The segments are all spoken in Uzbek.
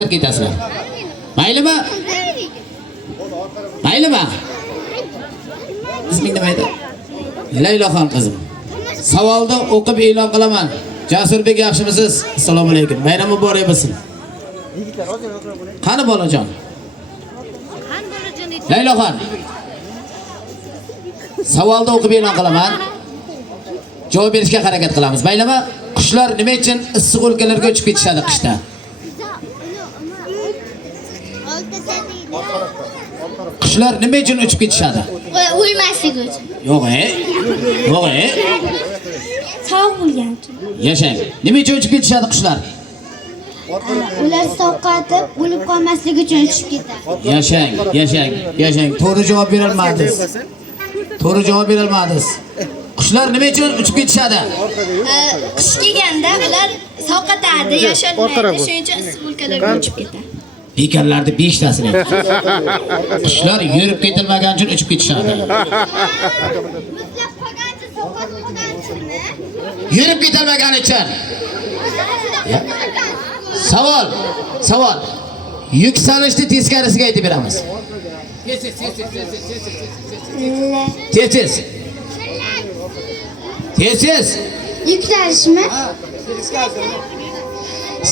Ketasizlar. Maylimi? Maylimi? Isming nima edi? Layloxon qizim. Savolda o'qib e'lon qilaman. Jasurbek yaxshimisiz? Assalomu alaykum. Bayram muborak bo'lsin. Qani bolajon? Layloxon. Savolda o'qib e'lon qilaman. Javob berishga harakat qilamiz. Maylimi? Qushlar nima uchun issiq o'lkalarga uchib ketishadi qishda? Qushlar nima uchun uchib ketishadi? O'lmasligi uchun. Yo'q, Yo'q, Sog' bo'lgan uchun. Yashang. Nima uchun uchib ketishadi qushlar? Ular sovqotib, o'lib qolmasligi uchun uchib ketadi. Yashang. To'g'ri javob bera olmadingiz. To'g'ri javob bera olmadingiz. Qushlar nima uchun uchib ketishadi? Qish kelganda ular sovqotadi, yasholmaydi. Shuning uchun issiq o'lkalarga uchib ketadi. Bekarlarni 5 tasini. Qushlar yurib ketilmagan uchun uchib ketishadi. Yurib ketilmagan uchun. Savol. Yuksalishni teskarisiga aytib beramiz. Tez. Yuksalishmi?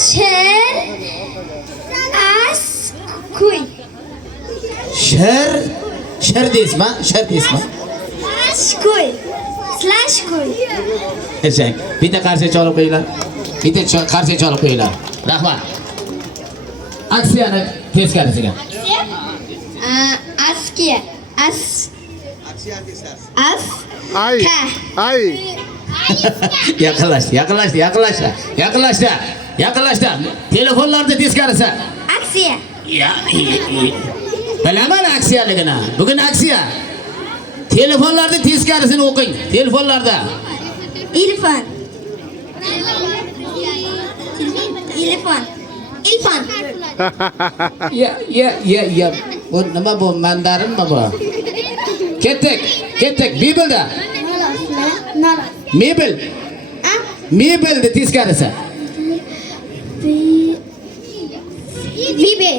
Sher kuy. Sher deysizmi? Kuy. Kuy. Yashang. Bitta qarshi chalib qo'yinglar. Rahmat. Aksiyani teskarisiga. Askiya. Ay. Yaqinlashdi. Telefonlarda teskarisi. Aksiya. Bilaman aksiyaligini. Bugun aksiya. Telefonlarda teskarisini o'qing. Telefonlarda. Ilfon. Ya. Bu nima bu? Mandarinmi bu? Ketdik. Bibelda. Mebelni teskarisi. Bibe.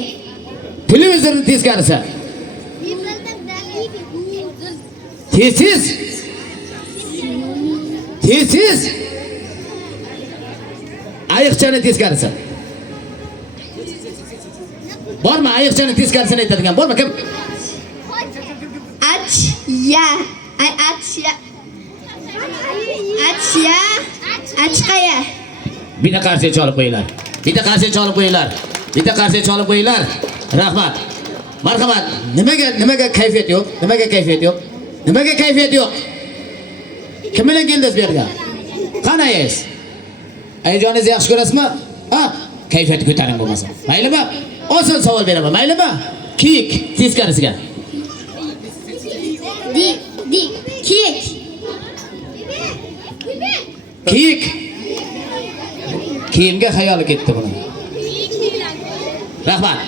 Televizorni teskarisi. Tez. Ayiqchani teskarisi. Bormi ayiqchani teskarisini aytadigan? Bormi kim? Achqaya. Bitta qarshi chalib qo'yinglar. Rahmat. Marhamat. Nimaga kayfiyat yo'q? Nimaga kayfiyat yo'q? Kim bilan keldingiz bu yerga? Qanaysiz? Ayojoningizni yaxshi ko'rasizmi? Kayfiyatni ko'taring bo'lmasa. Maylimi? Oson savol beraman. Maylimi? Kiyik teskarisiga. Kiyik. Kiyimga xayoli ketdi buni. Rahmat.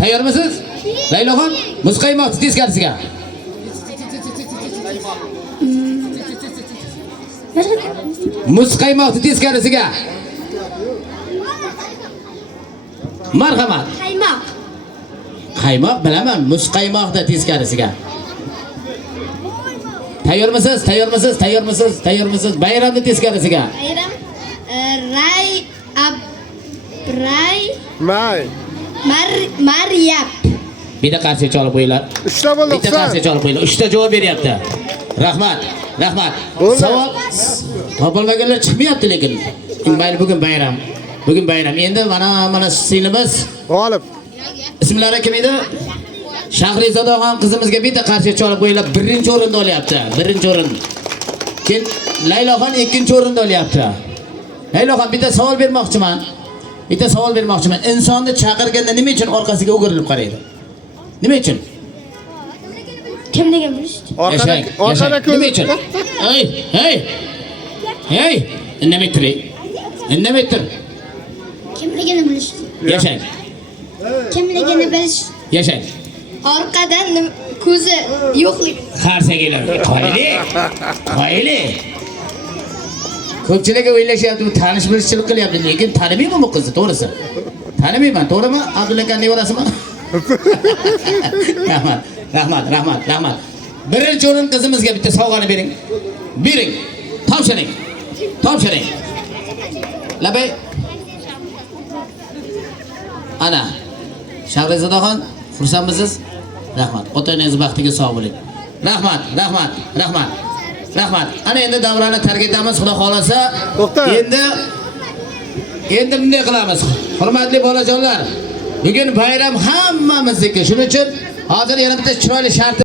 Tayyormisiz? Layloxon, muzqaymoqni teskarisiga. Muzqaymoqni teskarisiga. Marhamat. Qaymoq bilaman, muzqaymoqni teskarisiga. Tayyormisiz? Bayramni teskarisiga. Maryam. Bitta qarshi chalib qo'yinglar. 3 ta bo'ldi. Bitta qarshi chalib qo'yinglar. 3 ta javob beryapti. Rahmat. Savol topilmaganlar chiqmayapti lekin. Mayli bugun bayram. Endi mana singlimiz G'olib. ismlari kim edi? Shahrizodaxon qizimizga bitta qarshi chalib qo'yinglar. 1-o'rinda olyapti. 1-o'rin. Keyin Layloxon 2-o'rinda olyapti. Layloxon bitta savol bermoqchiman. Insonni chaqirganda nima uchun orqasiga o'girilib qaraydi? Nima uchun? Kimligini bilish. Orqada nima uchun? Hey! Indamay tur. Kimligini bilish. Yashang. Yashang. Orqadan ko'zi yo'qlik. Qarsagilar qo'yili. Ko'pchilik o'ylashyapti, bu tanish bilishchilik qilyapti, lekin tanimayman bu qizni, to'g'risi. Tanimayman, to'g'rimi? Abdulla aka nevarasimi? Rahmat. Birinchi o'rin qizimizga bitta sovg'ani bering. Bering. Topshiring. Labay. Ana. Shahrizodaxon, xursandmisiz? Rahmat. Ota-onangiz baxtiga sog' bo'ling. Rahmat. Ana endi davrani tark etamiz, Xudo xolasa. Endi bunday qilamiz. Hurmatli bolajonlar, bugun bayram hammamizniki. Shuning uchun hozir yana bitta chiroyli shart